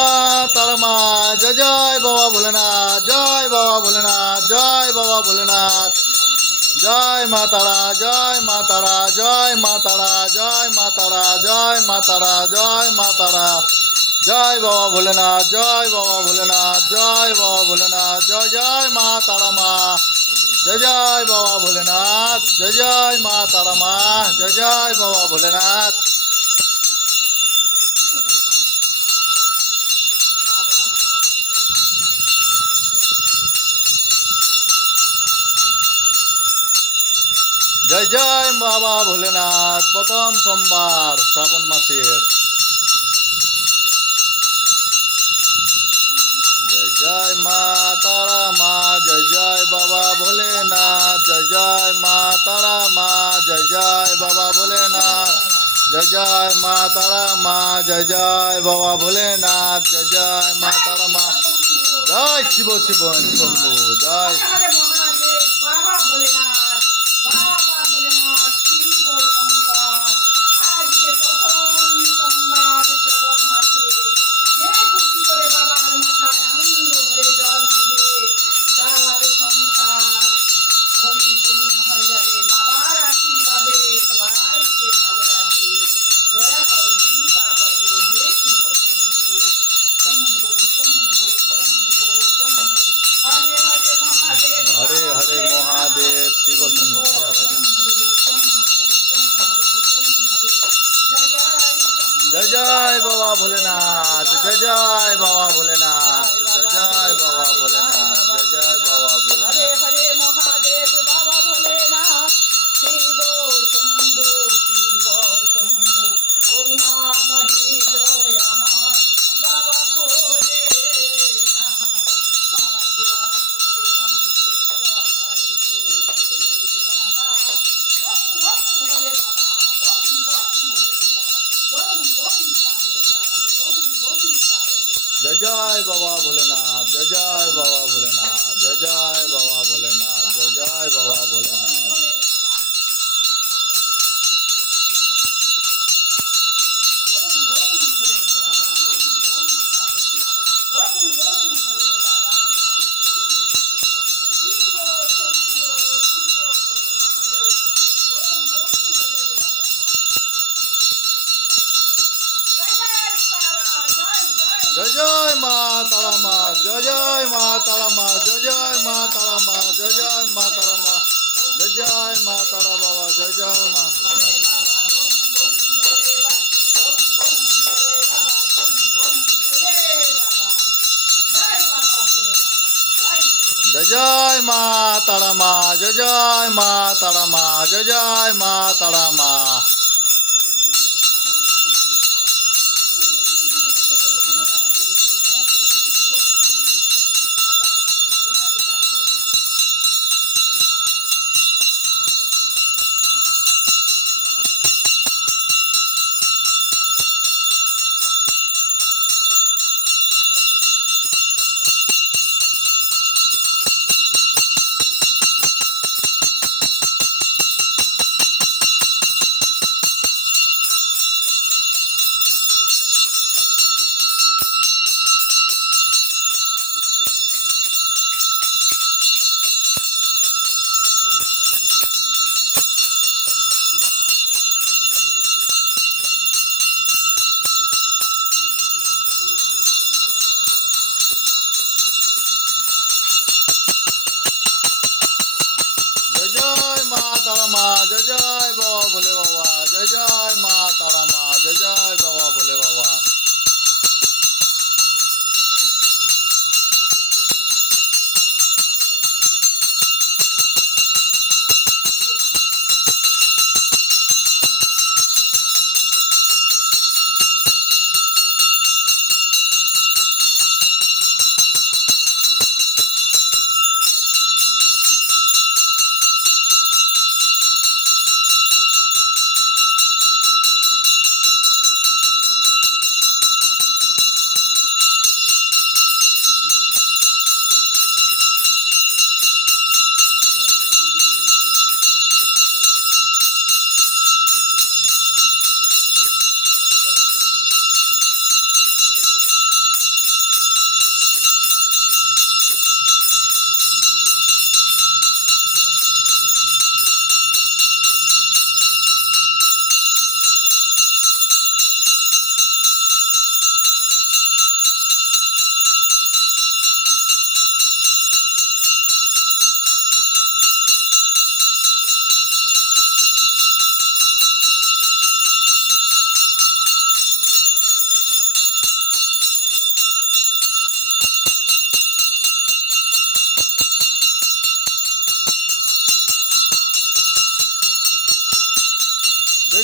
মা তারা মা, জয় জয় বাবা ভোলেনাথ, জয় বাবা ভোলেনাথ, জয় বাবা ভোলেনাথ, জয় মা তারা, জয় মা তারা, জয় মা তারা, জয় মা তারা, জয় মা তারা, জয় মা তারা, জয় বাবা ভোলেনাথ, জয় বাবা ভোলেনাথ, জয় বাবা ভোলেনাথ, জয় জয় মা তারা মা, জয় জয় বাবা ভোলেনাথ, জয় জয় মা তারা মা, জয় জয় বাবা ভোলেনাথ। জয় জয় বাবা ভোলেনাথ। প্রথম সোমবার শ্রাবণ মাসের। জয় জয় মা তারা মা, জয় জয় বাবা ভোলেনাথ, জয় জয় মা তারা মা, জয় জয় বাবা ভোলেনাথ, জয় জয় মা তারা মা, জয় জয় বাবা ভোলেনাথ, জয় জয় মা তারা মা, জয় শিব শিব শম্ভু, জয় হরে হরে মহাদেব শিব শম্ভু। জয় জয় বাবা ভোলেনাথ, জয় জয় বাবা ভোলেনাথ, জয় জয় বাবা ভোলেনাথ, জয় জয় বাবা ভোলেনাথ। হরে হরে মহাদেব বাবা ভোলেনাথ, শিব শম্ভু শিব শম্ভু, করুণাময়ী দয়াময় বাবা ভোলেনাথ, বাবা জল পুজে সন্তুষ্ট হয় গো ভোলে বাবা, বম বম ভোলে বাবা, বম বম ভোলে বাবা, বম বম সারনাথ, বম বম সারনাথ। জয় জয় বাবা ভোলেনাথ, জয় জয় বাবা ভোলেনাথ, জয় জয় বাবা ভোলেনাথ, জয় জয় বাবা ভোলেনাথ। জয় জয় মা তারা মা, জয় জয় মা তারা মা, জয় জয় মা তারা মা, জয় জয় মা তারা মা, জয় জয় মা তারা বাবা, জয় জয় মা। জয় জয় মা তারা মা, জয় জয় মা তারা মা, জয় জয় মা তারা মা।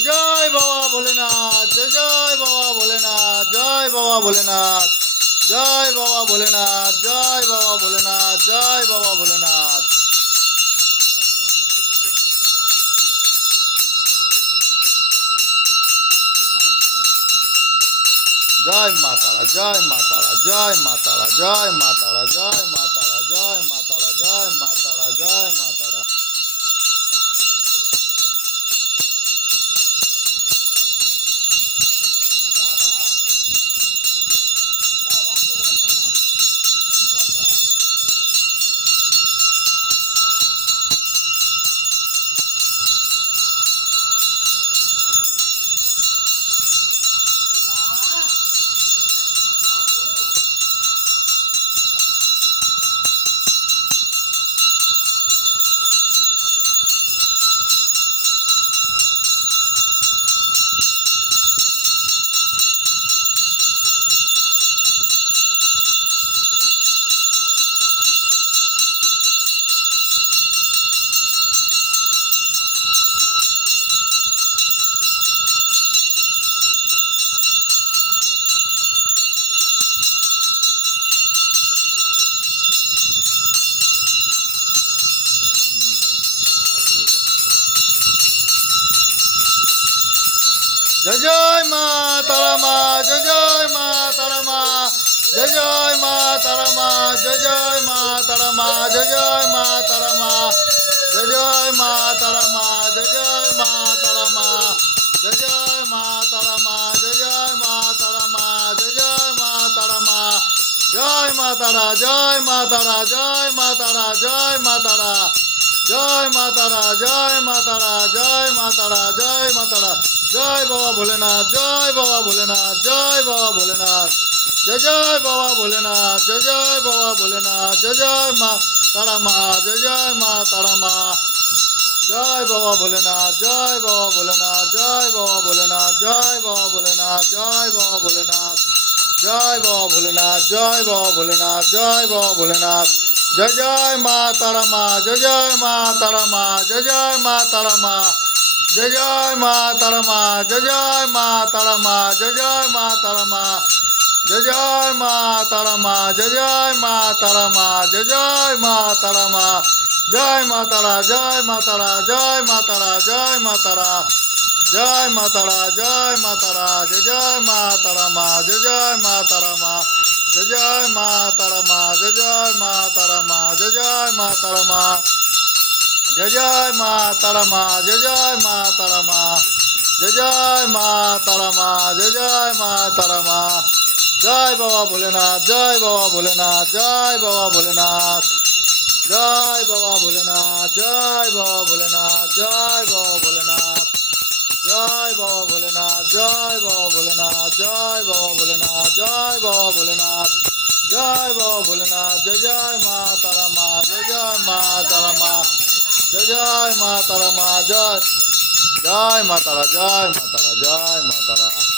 जय बाबा भोलेनाथ जय बाबा भोलेनाथ जय बाबा भोलेनाथ जय बाबा भोलेनाथ जय बाबा भोलेनाथ जय बाबा भोलेनाथ जय मातारा जय मातारा जय मातारा जय मातारा जय मातारा जय मातारा जय मातारा जय मातारा जय जय माँ तारा माँ जय जय माँ तारा माँ जय जय माँ तारा माँ जय जय माँ तारा माँ जय जय माँ तारा माँ जय जय माँ तारा माँ जय जय माँ तारा माँ जय जय माँ तारा माँ जय जय माँ तारा माँ जय जय माँ तारा माँ जय माँ तारा जय माँ तारा जय माँ तारा जय माँ तारा जय माँ तारा जय माँ तारा जय माँ तारा जय माँ तारा जय बाबा भोलेनाथ जय बाबा भोलेनाथ जय बाबा भोलेनाथ जय जय बाबा भोलेनाथ जय जय बाबा भोलेनाथ जय जय माँ तारा माँ जय जय माँ तारा माँ जय बाबा भोलेनाथ जय बाबा भोलेनाथ जय बाबा भोलेनाथ जय बाबा भोलेनाथ जय बाबा भोलेनाथ जय बाबा भोलेनाथ जय बाबा भोलेनाथ जय बाबा भोलेनाथ जय जय माँ तारा माँ जय जय माँ तारा माँ जय जय माँ तारा माँ जय जय माँ तारा माँ जय जय माँ तारा माँ जय जय माँ तारा माँ जय जय माँ तारा माँ जय जय माँ तारा माँ जय जय माँ तारा माँ जय माँ तारा जय माँ तारा जय माँ तारा जय माँ तारा जय माँ तारा जय माँ तारा जय जय माँ तारा माँ जय जय माँ तारा माँ जय जय माँ तारा माँ जय जय माँ तारा माँ जय जय माँ तारा माँ जय जय माँ तारा माँ जय जय माँ तारा माँ जय जय माँ तारा माँ जय जय माँ तारा माँ जय बाबा भोलेनाथ जय बाबा भोलेनाथ जय बाबा भोलेनाथ जय बाबा भोलेनाथ जय बाबा भोलेनाथ जय बाबा भोलेनाथ जय बाबा भोलेनाथ जय बाबा भोलेनाथ जय बाबा भोलेनाथ जय बाबा भोलेनाथ जय बाबा भोलेनाथ जय जय माँ तारा माँ जय जय माँ तारा माँ जय जय माँ तारा माँ जय जय माँ तारा जय माँ तारा जय माँ तारा